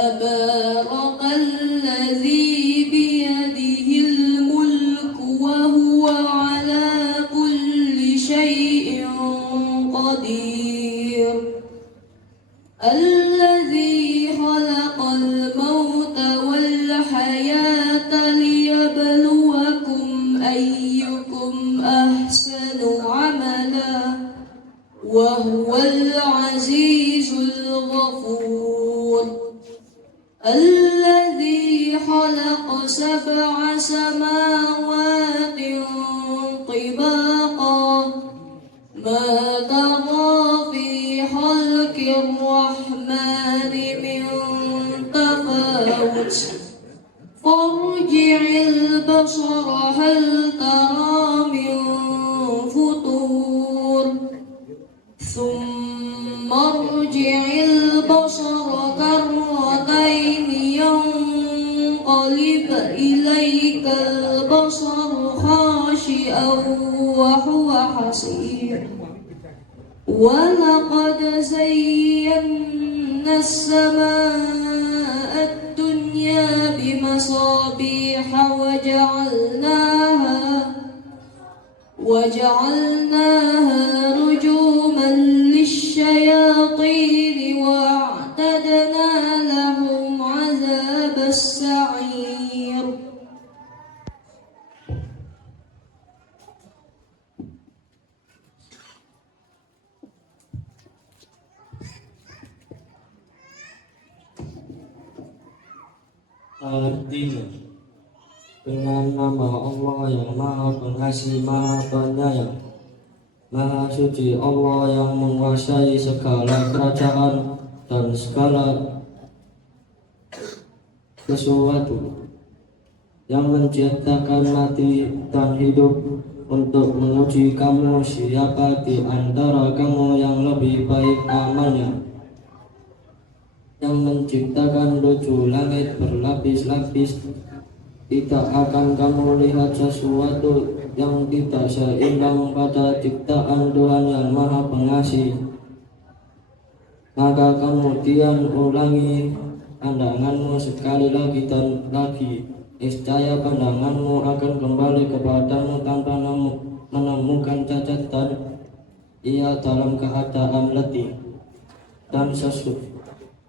تبارك الذي بيده الملك وهو على كل شيء قدير الذي خلق الموت والحياة ليبلوكم أيكم أحسن عملا وهو العزيز الغفور الذي خلق 7 سماوات طباقا ما ترى في خلق الرحمن من تفاوت فارجع البصر هل ترى من فطور ثم ارجع البصر كرتين ينقلب إليك البصر خاشئا وهو حسير ولقد زينا السماء الدنيا بمصابيح وجعلناها رجوما للشياطين واعتدنا لهم عذاب السعير Artinya, dengan nama Allah yang Maha Pengasih, Maha Penyayang, Maha Suci, Allah yang menguasai segala kerajaan dan segala sesuatu, yang menciptakan mati dan hidup untuk menguji kamu siapa di antara kamu yang lebih baik amalnya, yang menciptakan 7 langit berlapis-lapis. Tidak akan kamu lihat sesuatu yang tidak seimbang pada ciptaan Tuhan yang Maha Pengasih. Maka kemudian ulangi pandanganmu sekali lagi dan lagi. Niscaya pandanganmu akan kembali kepadamu tanpa menemukan cacat dan ia dalam keadaan letih.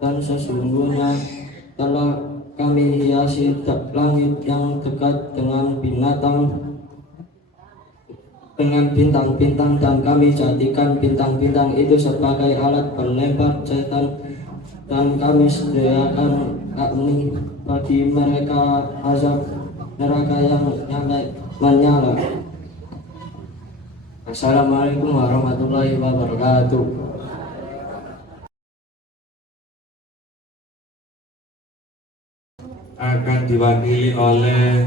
Dan sesungguhnya telah kami hiasi langit yang dekat dengan bintang-bintang dan kami jadikan bintang-bintang itu sebagai alat pelempar setan dan kami sediakan bagi mereka azab neraka yang menyala. Assalamualaikum warahmatullahi wabarakatuh. Akan diwakili oleh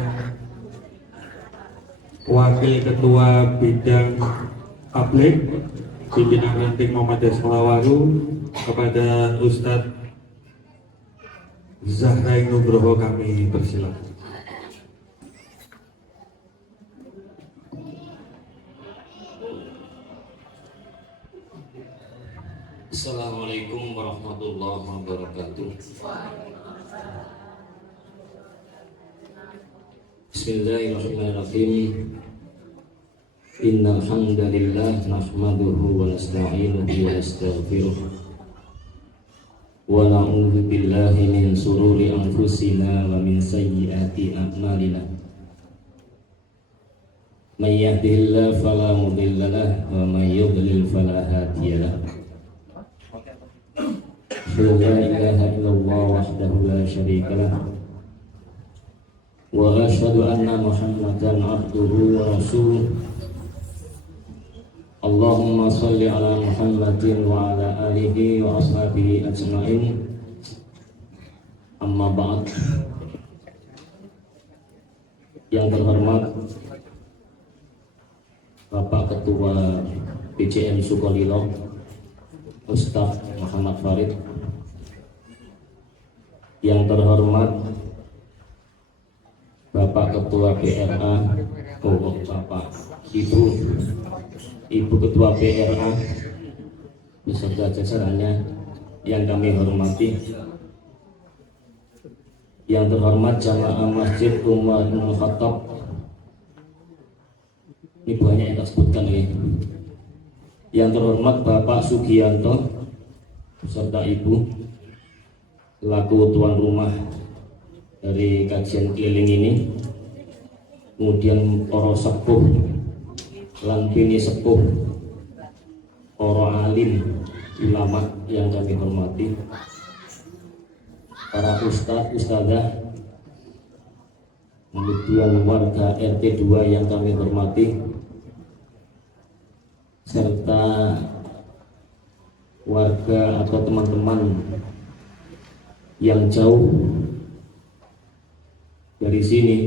Wakil Ketua Bidang Publik Pimpinan Ranting Muhammadiyah Selawaru kepada Ustadz Zahrain Nugroho kami persilakan. Assalamualaikum warahmatullahi wabarakatuh. Bismillahirrahmanirrahim. Innal hamdalillah nahmaduhu wa nasta'inuhu wa nastaghfiruh wa na'udzu billahi min shururi anfusina wa min sayyiati a'malina. May yahdihillahu fala mudilla lahu wa may yudlil fala hadiya lahu. La ilaha illallah wahdahu la syarika lahu wa asyhadu anna Muhammadan abduhu wa rasuluh. Allahumma sholli ala Muhammadin wa ala alihi wa ashabihi ajma'in. Amma ba'd. Yang terhormat Bapak Ketua PJM Sukolilo Ustaz Muhammad Farid, yang terhormat Bapak Ketua PRA, Bapak Ibu Ketua PRA beserta jajarannya yang kami hormati, yang terhormat jamaah Masjid Umar bin Khattab. Ini banyak yang tak sebutkan ya. Yang terhormat Bapak Sugianto serta Ibu selaku tuan rumah dari kajian keliling ini. Kemudian para sepuh lan bini sepuh, para alim ulama yang kami hormati, para ustadz, ustadzah, kemudian warga RT 2 yang kami hormati, serta warga atau teman-teman yang jauh dari sini.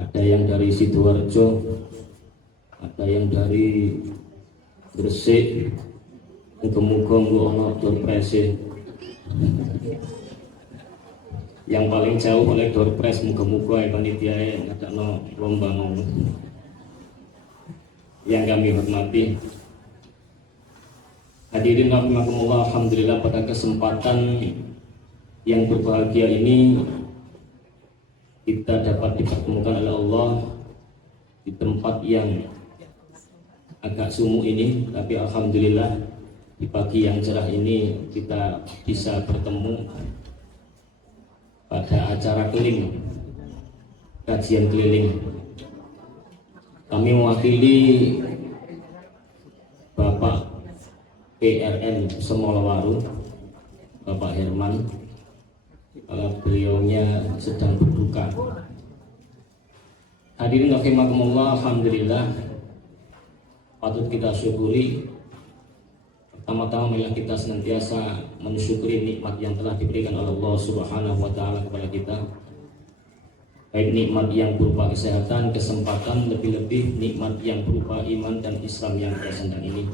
Ada yang dari Sidoarjo, ada yang dari Gresik, muga-muga ono Dorprese. Yang paling jauh oleh Dorpres, muga-muga panitia ngadakno lomba ngono. Yang kami hormati, hadirin rahimakumullah, alhamdulillah pada kesempatan yang berbahagia ini kita dapat dipertemukan oleh Allah di tempat yang agak sumuk ini, tapi alhamdulillah di pagi yang cerah ini kita bisa bertemu pada acara keliling, kajian keliling. Kami mewakili Bapak PRN Semolawaru, Bapak Herman, kalau beliaunya sedang berduka. Hadirin rahimakumullah, alhamdulillah patut kita syukuri. Pertama-tama marilah kita senantiasa mensyukuri nikmat yang telah diberikan oleh Allah Subhanahu wa taala kepada kita. Baik nikmat yang berupa kesehatan, kesempatan, lebih-lebih nikmat yang berupa iman dan Islam yang kita sandang ini.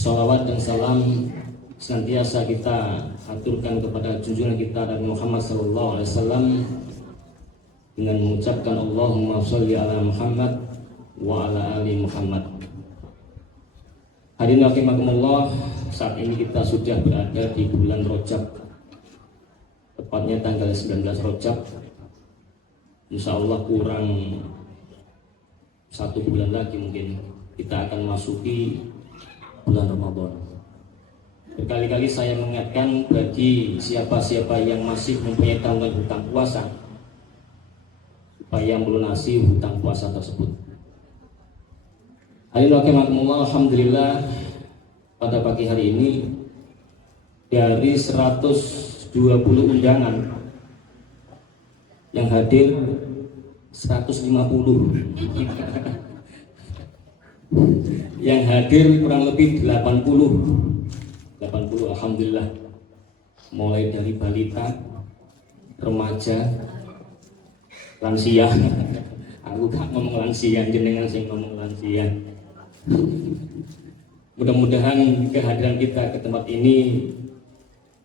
Shalawat dan salam senantiasa kita aturkan kepada junjungan kita Nabi Muhammad SAW dengan mengucapkan Allahumma sholli ala Muhammad wa ala ali Muhammad. Hadirin rahimakumullah, saat ini kita sudah berada di bulan Rajab, tepatnya tanggal 19 Rajab. Insya Allah kurang 1 bulan lagi mungkin kita akan masuki bulan Ramadan. Berkali-kali saya mengingatkan bagi siapa-siapa yang masih mempunyai tanggungan hutang puasa supaya melunasi hutang puasa tersebut. Hadirin rahimakumullah, alhamdulillah pada pagi hari ini dari 120 undangan yang hadir 150 yang hadir kurang lebih 80 alhamdulillah, mulai dari balita, remaja, lansia. Aku gak ngomong lansia, jenengan sing ngomong lansia. Mudah-mudahan kehadiran kita ke tempat ini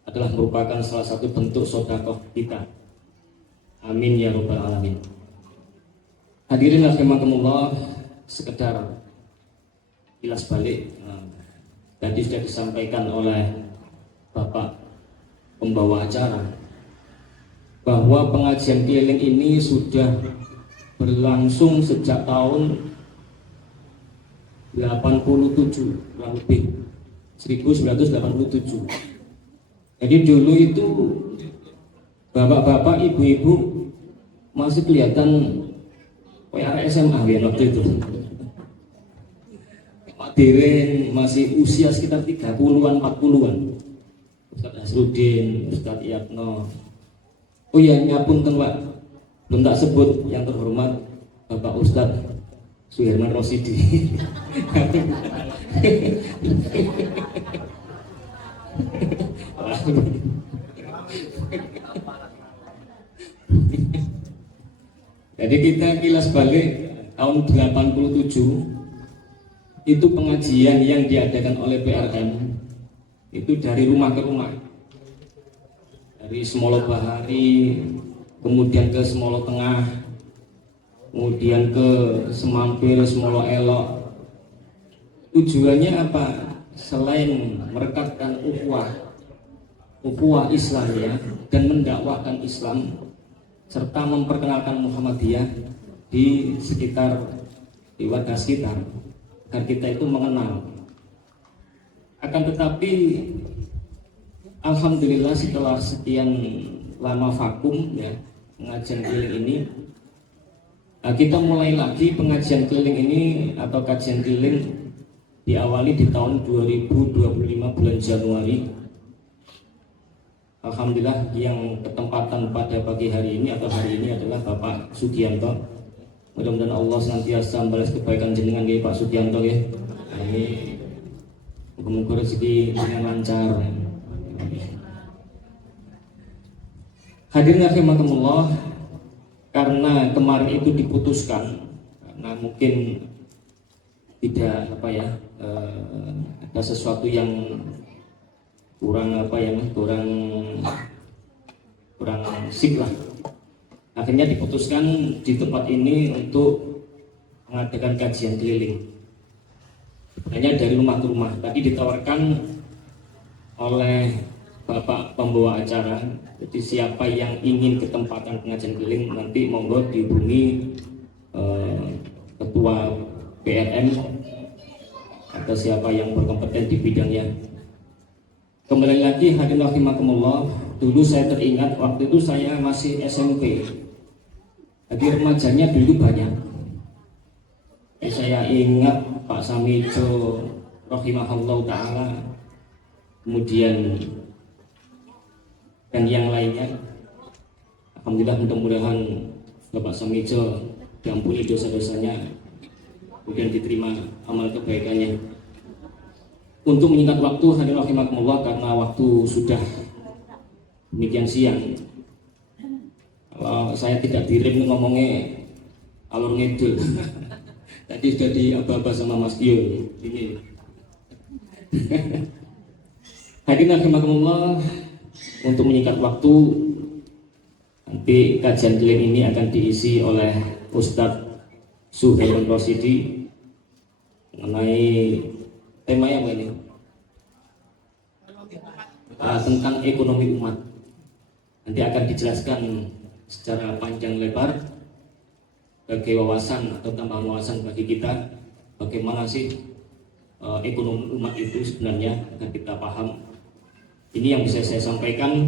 adalah merupakan salah satu bentuk sedekah kita. Amin ya rabbal alamin. Hadirin rahimakumullah, sekedar kilas balik tadi sudah disampaikan oleh Bapak pembawa acara bahwa pengajian keliling ini sudah berlangsung sejak tahun 87 kurang lebih 1987. Jadi dulu itu bapak-bapak, ibu-ibu masih kelihatan kayak SMA ya waktu itu. Pak Diren masih usia sekitar 30-an, 40-an. Ustadz Hasrudin, Ustadz Yatno. Oh ya, ngapunten Pak, belum tak sebut yang terhormat Bapak Ustadz Suherman Rosidi. Jadi kita kilas balik tahun 87 itu pengajian yang diadakan oleh PRN itu dari rumah ke rumah, dari Semolo Bahari, kemudian ke Semolo Tengah, kemudian ke Semampir, Semolo Elok. Tujuannya apa? Selain merekatkan ukhuwah ukhuwah Islamiyah dan mendakwahkan Islam serta memperkenalkan Muhammadiyah di warga sekitar agar kita itu mengenal. Akan tetapi alhamdulillah setelah sekian lama vakum ya pengajian keliling ini, kita mulai lagi pengajian keliling ini atau kajian keliling diawali di tahun 2025 bulan Januari. Alhamdulillah yang bertempatan pada pagi hari ini atau hari ini adalah Bapak Sugianto. Mudah-mudahan Allah senantiasa membalas kebaikan jenengan ya Pak Sugianto ya. Amin. Moga-moga rezeki dengan lancar. Hadirin rahimakumullah, karena kemarin itu diputuskan karena mungkin tidak ada sesuatu yang kurang sip lah. Akhirnya diputuskan di tempat ini untuk mengadakan kajian keliling. Hanya dari rumah ke rumah. Tadi ditawarkan oleh Bapak pembawa acara, jadi siapa yang ingin ketempatan pengajian keliling nanti monggo dihubungi ketua PRM atau siapa yang berkompeten di bidangnya. Kembali lagi hadirin rahimakumullah, dulu saya teringat waktu itu saya masih SMP. Jadi remajanya dulu banyak. Saya ingat Pak Samijo rahimahullah taala, kemudian dan yang lainnya. Alhamdulillah, mudah-mudahan Bapak Samijo diampuni dosa-dosanya, kemudian diterima amal kebaikannya. Untuk menyingkat waktu hadirin rahimakumullah, karena waktu sudah demikian siang, kalau saya tidak direm ngomongnya alur ngidul. Tadi sudah diaba-aba sama Mas Tio ini. Hadirin rahimakumullah, untuk menyingkat waktu, nanti kajian keliling ini akan diisi oleh Ustadz Suhairun Rosidi mengenai temanya apa ini? Tentang ekonomi umat. Nanti akan dijelaskan secara panjang lebar sebagai wawasan atau tambahan wawasan bagi kita bagaimana sih ekonomi umat itu sebenarnya agar kita paham. Ini yang bisa saya sampaikan.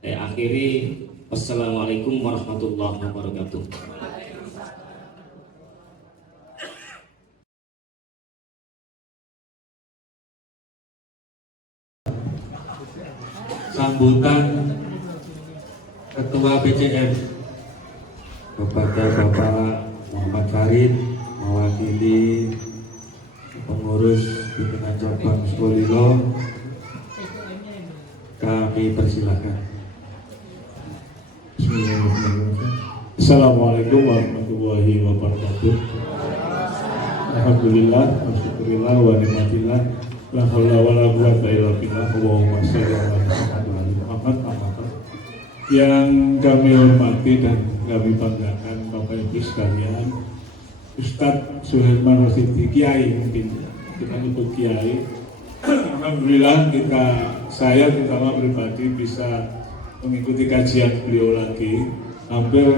Saya akhiri. Wassalamualaikum warahmatullahi wabarakatuh. Sambutan Ketua BCM kepada Bapak Muhammad Farid mewakili pengurus pimpinan cabang Sukolilo, kami persilakan. Assalamualaikum warahmatullahi wabarakatuh. Alhamdulillah, alhamdulillah, wa ni'matillah, la haula wa la quwwata illa billah, Allahumma shalli ala Muhammad. Yang kami hormati dan kami banggakan Bapak Ibu sekalian, Ustadz Suhairun Rosidi, Kiai mungkin kita nyebut Kiai. Alhamdulillah saya terutama pribadi bisa mengikuti kajian beliau lagi hampir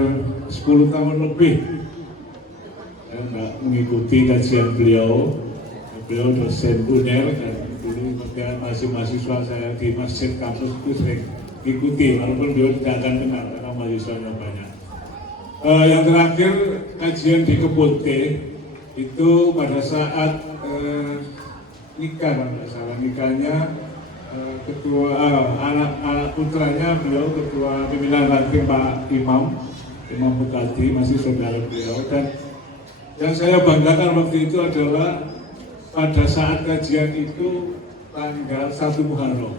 10 tahun lebih. Saya nggak mengikuti kajian beliau dosen UNER, dan dulu ketika masih mahasiswa saya di masjid kampus itu sering ikuti, walaupun beliau tidak akan kenal karena mahasiswanya banyak. Yang terakhir kajian di Kebote itu pada saat nikah, kalau tidak salah nikahnya ketua anak putranya beliau, ketua pimpinan ranting Pak Imam Bukati, masih saudara beliau. Dan yang saya banggakan waktu itu adalah pada saat kajian itu tanggal 1 Muharram,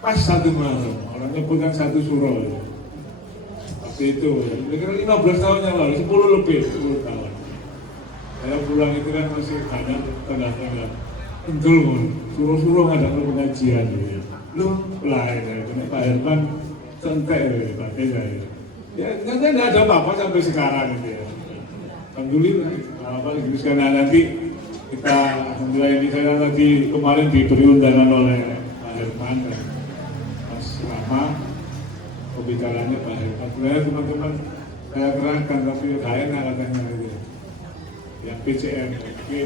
pas 1 Muharram, orang nyebutkan 1 Suro ya. Waktu itu, kira-kira 15 tahun yang lalu, 10 tahun. Saya pulang itu kan masih banyak tengah-tengah entul, suruh-suruh ada pengajian ya. Lu lain ya, Pak Herman centek ya, pakai saya. Ya, tidak ada apa-apa sampai sekarang gitu ya. Alhamdulillah, apa gitu sekarang nanti kita alhamdulillah ini saya tadi kemarin diberi undangan oleh Pak Herman. pembicaranya Pak Heri. Sebenarnya teman-teman saya terangkan tapi gak enak katanya gitu. Yang PCM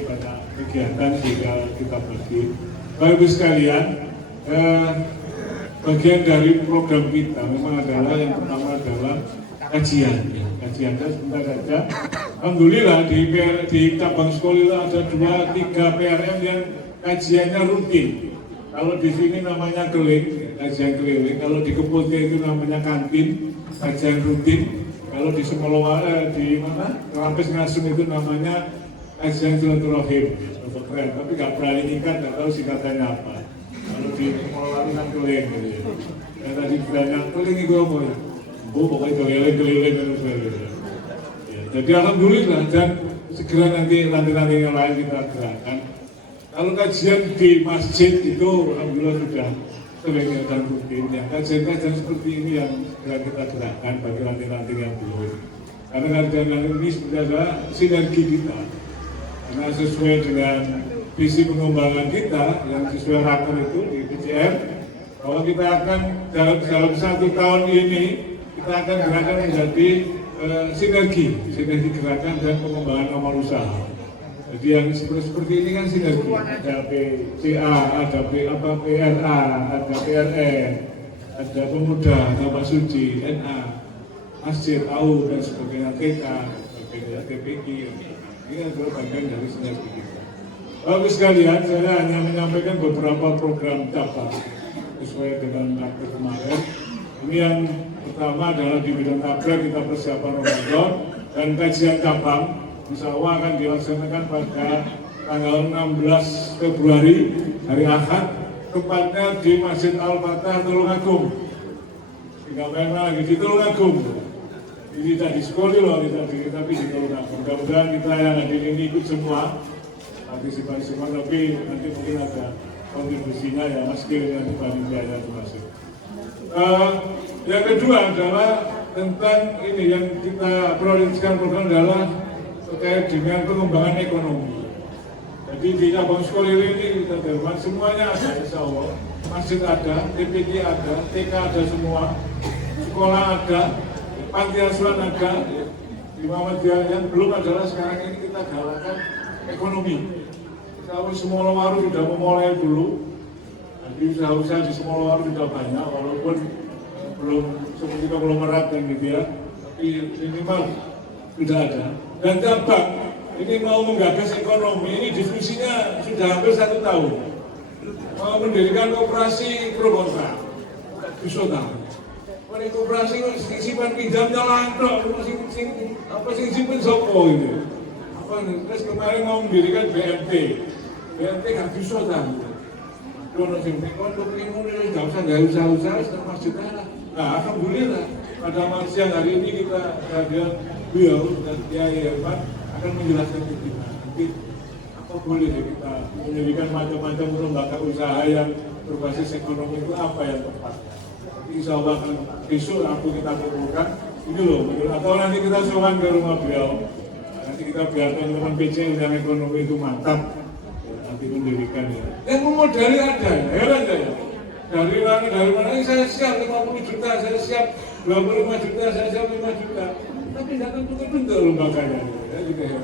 pada kegiatan juga kita bagi. Bapak Ibu sekalian, bagian dari program kita memang adalah yang pertama adalah kajian. Kajian sebentar saja. Alhamdulillah di cabang sekolah ada 2-3 PRM yang kajiannya rutin. Kalau di sini namanya keling, kajian keliling. Kalau di Keputih itu namanya kantin, kajian rutin. Kalau di Semolowara, di mana? Lampis Ngasem itu namanya kajian silaturahim. Keren, tapi nggak berani nyikat, nggak tahu singkatannya apa. Kalau di Semolowara kan keling. Gitu. Ya tadi banyak keling itu apa ya? Pokoknya keliling terus. Ya, jadi alhamdulillah dan segera nanti yang lain kita gerakan. Kalau kajian di masjid itu alhamdulillah sudah sering dan rutin. Ya, kajian seperti ini yang segera kita gerakan bagi ranting-ranting yang belum. Karena kajian ini sebenarnya adalah sinergi kita. Karena sesuai dengan visi pengembangan kita yang sesuai rakor itu di PCM, bahwa kita akan dalam 1 tahun ini kita akan gerakan menjadi sinergi gerakan dan pengembangan amal usaha. Jadi yang seperti ini kan sinergi, ada PCA, ada PRA, ada PRN, ada pemuda, ada Pak Suci, NA, Masjid, AU dan sebagainya, TK, sebagainya, TPQ. Ini adalah bagian dari sinergi kita. Bagus sekalian, saya hanya menyampaikan beberapa program cabang sesuai dengan takdir kemarin. Ini yang pertama adalah di bidang tabrak kita persiapan Ramadan dan kajian cabang insya Allah akan dilaksanakan pada tanggal 16 Februari hari Ahad, tepatnya di Masjid Al-Fatah Tulungagung. Tidak main lagi di Tulungagung. Ini tidak di sekolah loh, tapi di Tulungagung. Mudah-mudahan kita yang hadir ini ikut semua, partisipasi semua, tapi nanti mungkin ada kontribusinya ya, meski yang dibanding biaya termasuk. Yang kedua adalah tentang ini yang kita prioritaskan program adalah terkait dengan pengembangan ekonomi. Jadi di cabang sekolah ini kita terima semuanya ada, insya Allah. Masjid ada, TPQ ada, TK ada semua, sekolah ada, panti asuhan ada. Di Muhammadiyah yang belum adalah sekarang ini kita galakan ekonomi. Kalau Semolowara sudah memulai dulu. Jadi usaha-usaha di Semolowara sudah banyak, walaupun belum seperti konglomerat dan gitu ya, tapi minimal sudah ada. Dan cabang ini mau menggagas ekonomi, ini diskusinya sudah hampir 1 tahun. Mau mendirikan koperasi pro kontra, bisa tahu. Kalau koperasi simpan pinjamnya lantok, masing simpan sopo gitu. Terus kemarin mau mendirikan BMT kan bisa tahu. Kalau simpan untuk ini nggak usah nggak usaha-usaha, sudah masjidnya. Nah, alhamdulillah pada siang hari ini kita hadir beliau dan Kiai Herman akan menjelaskan ke kita. Nanti apa boleh kita mendirikan macam-macam lembaga usaha yang berbasis ekonomi itu apa yang tepat. Insya Allah akan besok aku kita kumpulkan ini loh, atau nanti kita sowan ke rumah beliau. Nanti kita biarkan teman PC yang ekonomi itu mantap. Nanti mendirikan ya. Yang memodali ada, heran saya. Dari mana ini saya siap 50 juta, saya siap 25 juta, saya siap 5 juta. Tapi tidak tentu-tentu lembaganya. Ya, gitu ya.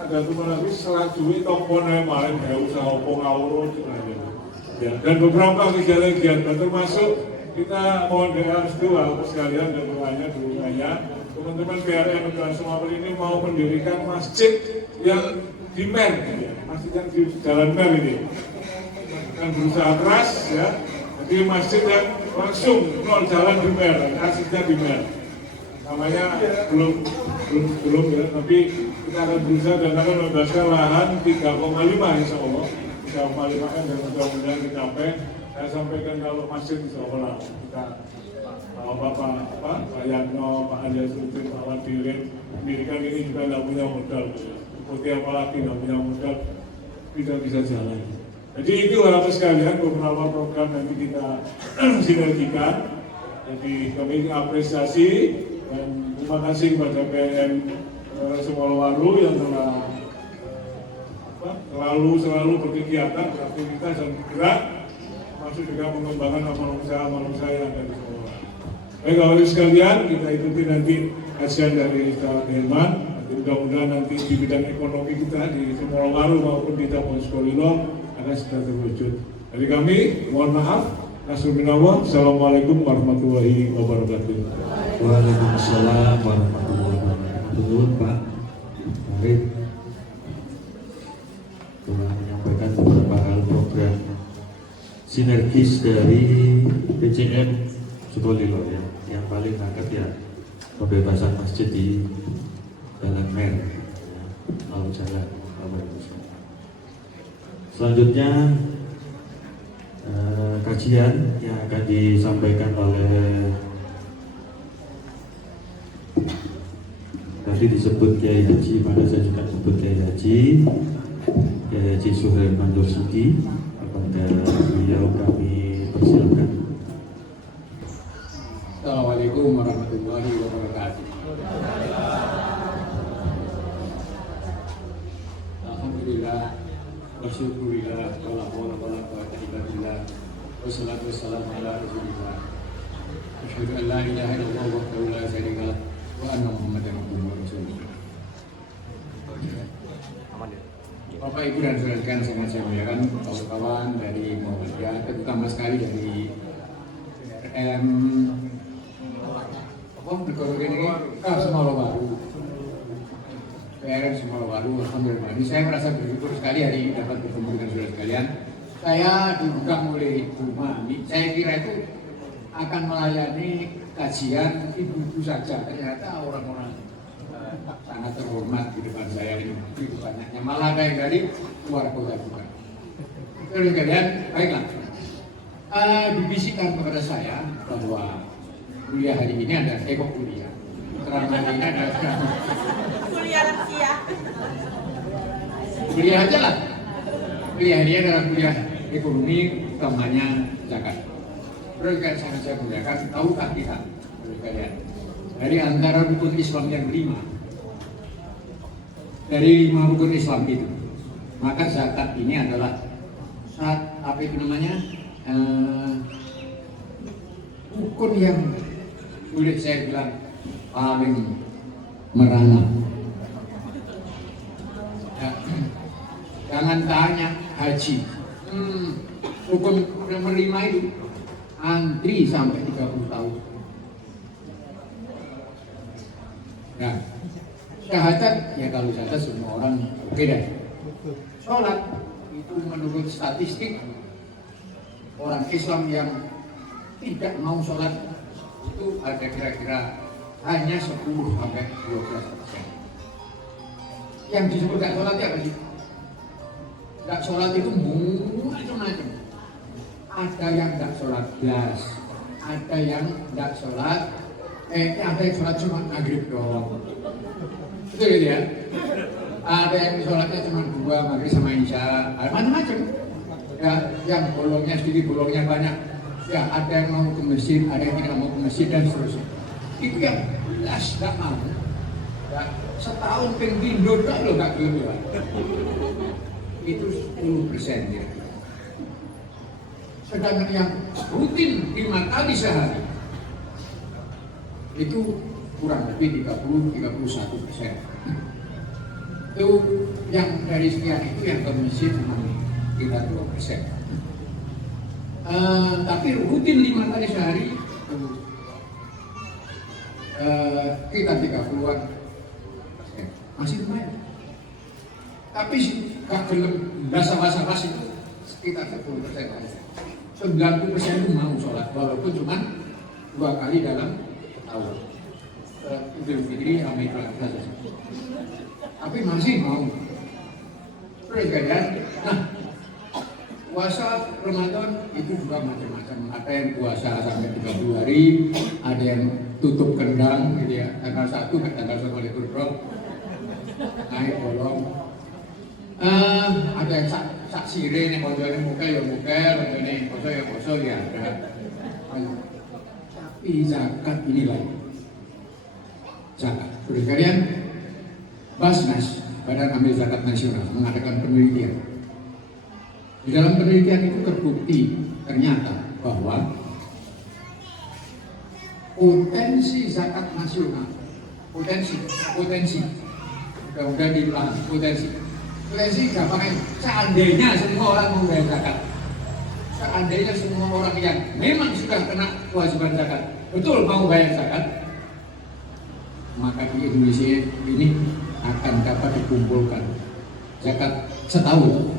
Ada teman lagi setelah duit tokonya main kayak usaha opong ngawur ya. Dan beberapa kegiatan termasuk kita mohon doa restu sekalian dan doanya teman-teman PRN dan semua ini mau mendirikan masjid yang di Mer, masjid yang di Jalan Mer ini. Yang berusaha keras ya, jadi masjid yang langsung nol jalan di Mer, aslinya di Mer. Namanya belum ya, tapi kita akan berusaha dan akan membebaskan lahan 3,5 insya Allah. 3,5 dan mudah-mudahan dicapai. Saya sampaikan kalau masjid insya Allah kita Pak Yatno, Pak Anja Sultan, Pak Wadirin mendirikan ini juga tidak punya modal. Seperti apalagi tidak punya modal, tidak bisa jalan. Jadi itu Bapak sekalian beberapa program yang kita sinergikan. Jadi kami apresiasi dan terima kasih kepada PNM Semolowara yang telah selalu berkegiatan, beraktivitas dan bergerak, masuk juga mengembangkan amal usaha yang ada di Semolowara. Baik Bapak Ibu sekalian, kita ikuti nanti kajian dari Ustaz Herman. Mudah-mudahan nanti di bidang ekonomi kita di Sumorowaru maupun di Tabung Sekolilo akan segera terwujud. Dari kami, mohon maaf. Assalamualaikum warahmatullahi wabarakatuh. Waalaikumsalam warahmatullahi wabarakatuh. Pak Arif telah menyampaikan beberapa hal program sinergis dari PCM Sukolilo ya. Yang paling angkat ya pembebasan masjid di Jalan Mer, ya, lalu jalan selanjutnya kajian yang akan disampaikan oleh tadi disebut Kiai Haji, pada saya juga sebut Kiai Haji Suhail Mandur Sidi. Kepada beliau kami persilakan. Assalamualaikum warahmatullahi wabarakatuh. Alhamdulillah, wasyukurillah, wala hawla wala quwwata illa billah, wassalatu wassalamu ala rasulillah. Asyhadu an la ilaha illallah wahdahu la syarika lah, wa anna Muhammadan abduhu wa rasuluh. Bapak Ibu dan saudara sangat saya muliakan, kawan-kawan dari Muhammadiyah, terutama sekali dari Sumorowaru, PRM Sumorowaru. Alhamdulillah, ini saya merasa bersyukur sekali hari ini dapat bertemu dengan saudara sekalian. Saya diundang oleh Ibu Mami. Saya kira itu akan melayani kajian ibu-ibu saja. Ternyata orang-orang sangat terhormat di depan saya ini begitu banyaknya. Malah ada yang dari luar kota juga. Saudara sekalian, baiklah. Dibisikkan kepada saya bahwa kuliah hari ini ada kuliah. Terang ini ada kuliah lansia. Kuliah aja lah. Kuliah ini adalah kuliah ekonomi, utamanya zakat. Terus kan sangat saya muliakan, tahukah kita, kalian, dari antara rukun Islam yang 5, dari 5 rukun Islam itu, maka zakat ini adalah apa itu namanya? Rukun yang boleh saya bilang paling merana. Ya, jangan tanya haji. Rukun nomor 5 itu antri sampai 30 tahun. Nah, syahadat ya kalau syahadat semua orang oke deh. Sholat itu menurut statistik orang Islam yang tidak mau sholat itu ada kira-kira hanya 10 sampai 12%. Yang disebut gak sholat ya apa sih? Gak sholat itu macam-macam. Ada yang gak sholat belas, ada yang gak sholat, ada yang sholat cuma maghrib doang. Betul gitu ya? Ada yang sholatnya cuma 2 maghrib sama isya, macam-macam. Ya, yang bolongnya sedikit, bolongnya banyak. Ya, ada yang mau ke masjid, ada yang tidak mau ke masjid dan seterusnya. Itu yang belas gak mau. Ya, setahun pengdindo tak lo gak kelebihan. Itu 10% ya. Sedangkan yang rutin 5 kali sehari itu kurang lebih 30-31%. Itu yang dari sekian itu yang ke masjid cuma kita 2%. Tapi rutin 5 kali sehari kita 30-an masih lumayan. Tapi gak gelem basah-basah itu sekitar 10% aja. 90% itu mau sholat walaupun cuma 2 kali dalam tahun. Idul Fitri sama Idul Adha saja. Tapi masih mau. Terus kan? Nah, puasa Ramadan itu juga macam-macam. Ada yang puasa sampai 30 hari, ada yang tutup kendang gitu ya. Tanggal 1 ke tanggal 1 drop. Naik bolong. Ada yang sak sire nih, kojone mukel, kojone poso ya. Tapi zakat inilah zakat. Terus kalian Basnas, Badan Amil Zakat Nasional, mengadakan penelitian. Di dalam penelitian itu terbukti ternyata bahwa potensi zakat nasional. Potensi. Udah dipahami potensi. Potensi gampangnya, seandainya semua orang membayar zakat, seandainya semua orang yang memang sudah kena kewajiban zakat, betul mau bayar zakat, maka di Indonesia ini akan dapat dikumpulkan zakat setahun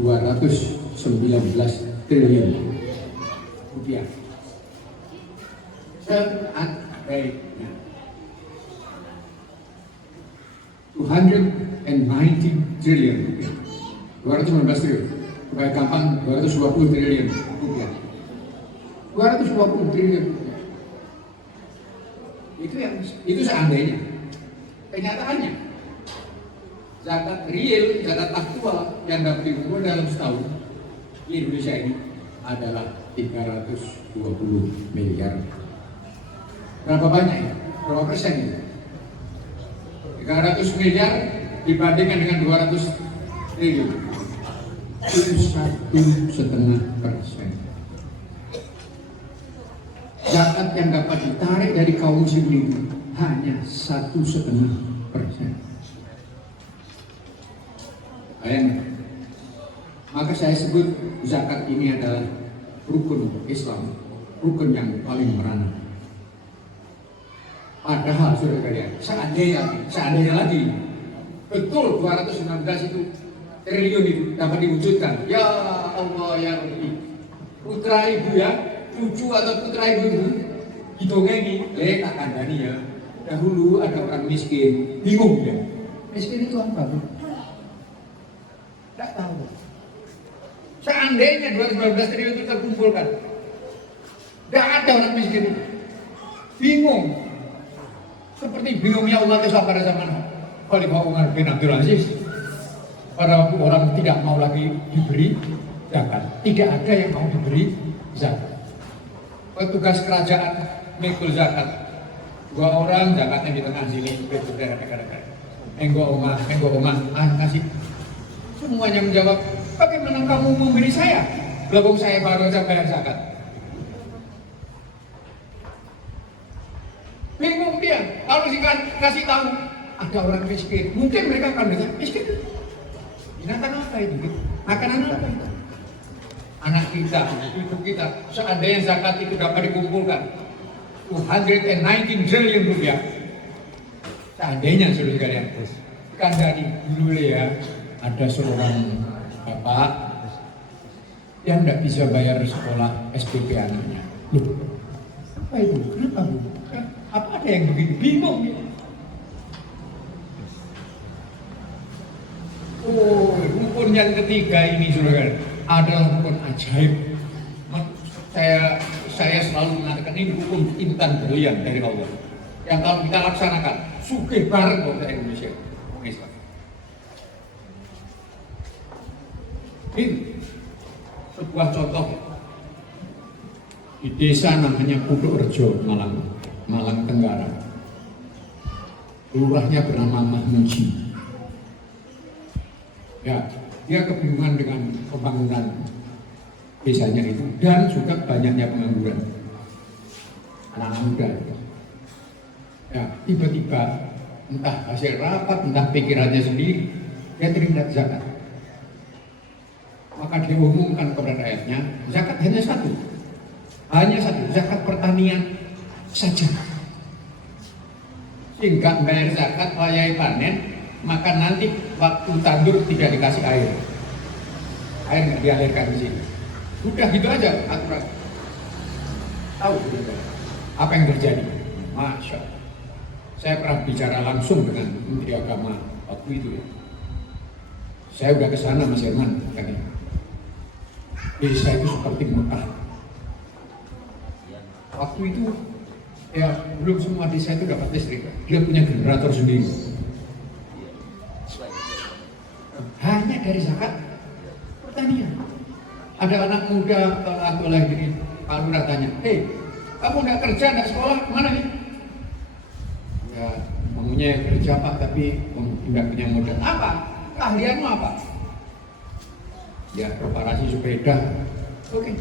219 triliun rupiah. Seandainya 219 triliun rupiah, 219 triliun, supaya gampang 220 triliun rupiah, 220 triliun rupiah. Itu seandainya. Kenyataannya zakat real, zakat aktual yang dapat dikumpul dalam setahun di Indonesia ini adalah 320 miliar. Berapa banyak ya? Berapa persen itu? 300 miliar dibandingkan dengan 200 triliun, itu 1,5%. Zakat yang dapat ditarik dari kaum muslimin hanya 1,5%. Bayangkan. Maka saya sebut zakat ini adalah rukun Islam, rukun yang paling merana. Padahal saudara kalian, seandainya lagi betul 219 itu triliun itu dapat diwujudkan. Ya Allah ya Rabbi, putra ibu ya, cucu atau putra ibu hitungi, tak kandani ya. Dahulu ada orang miskin, bingung ya. Miskin itu apa? Tak tahu. Seandainya 219 triliun itu terkumpulkan, tidak ada orang miskin, bingung. Seperti bingungnya umat Islam pada zaman Khalifah Umar bin Abdul Aziz. Para orang tidak mau lagi diberi zakat, tidak ada yang mau diberi zakat. Petugas kerajaan mikul zakat, 2 orang zakatnya di tengah sini, dekat-dekat. Enggo omah, kasih. Semuanya menjawab, bagaimana kamu memberi saya? Belum saya baru saja bayar zakat. Bingung dia, kalau kasih tahu ada orang miskin, mungkin mereka akan bilang miskin. Binatang apa itu? Makanan apa itu? Anak kita, ibu kita, seandainya zakat itu dapat dikumpulkan 219 triliun rupiah. Seandainya sudah sekalian, kandani dulu ya, ada seorang bapak yang tidak bisa bayar sekolah SPP anaknya. Loh, apa itu? Kenapa bu? Apa ada yang begitu? Bingung ya. Oh, rukun yang ketiga ini saudara adalah rukun ajaib. Saya selalu mengatakan ini rukun intan brilian dari Allah yang kalau kita laksanakan sugih bareng bangsa Indonesia. Ini sebuah contoh di desa namanya Pudukrejo, Malang Tenggara. Lurahnya bernama Mahmuji. Ya, dia kebingungan dengan pembangunan desanya itu dan juga banyaknya pengangguran anak muda. Ya, tiba-tiba entah hasil rapat, entah pikirannya sendiri, dia terima zakat. Maka dia umumkan kepada rakyatnya, zakat hanya satu, zakat pertanian saja. Sehingga bayar zakat wayai panen, maka nanti waktu tandur tidak dikasih air nggak dialirkan di sini. Udah gitu aja aturan. Tahu apa yang terjadi? Masya Allah. Saya pernah bicara langsung dengan Menteri Agama waktu itu ya. Saya udah ke sana Mas Herman katanya. Desa itu seperti Mekah. Waktu itu ya belum semua desa itu dapat listrik. Dia punya generator sendiri. Hanya dari zakat pertanian. Ada anak muda aku lagi Pak Lurah tanya, kamu nggak kerja, nggak sekolah, kemana nih? Ya, maunya kerja Pak, tapi nggak punya modal. Apa? Keahlianmu apa? Ya, reparasi sepeda. Oke.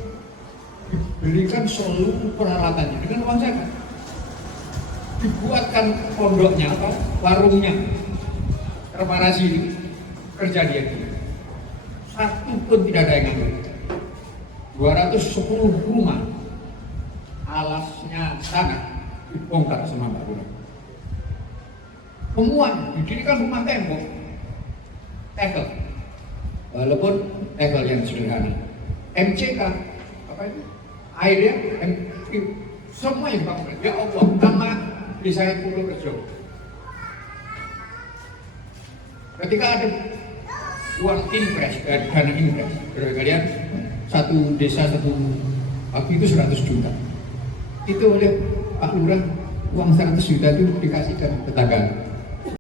Belikan seluruh peralatannya dengan uang zakat. dibuatkan pondoknya apa warungnya reparasi kerja dia itu satu pun tidak ada yang ngambil. 210 rumah alasnya sana dibongkar sama Mbak Lurah. Semuanya didirikan rumah tembok tegel, walaupun tegel yang sederhana. MCK apa itu airnya semua yang dibangun. Ya Allah, nama desa Purworejo. Ketika ada uang impres, dana impres, berapa kalian satu desa satu waktu itu 100 juta. Itu oleh Pak Lurah uang 100 juta itu dikasihkan ke tetangga.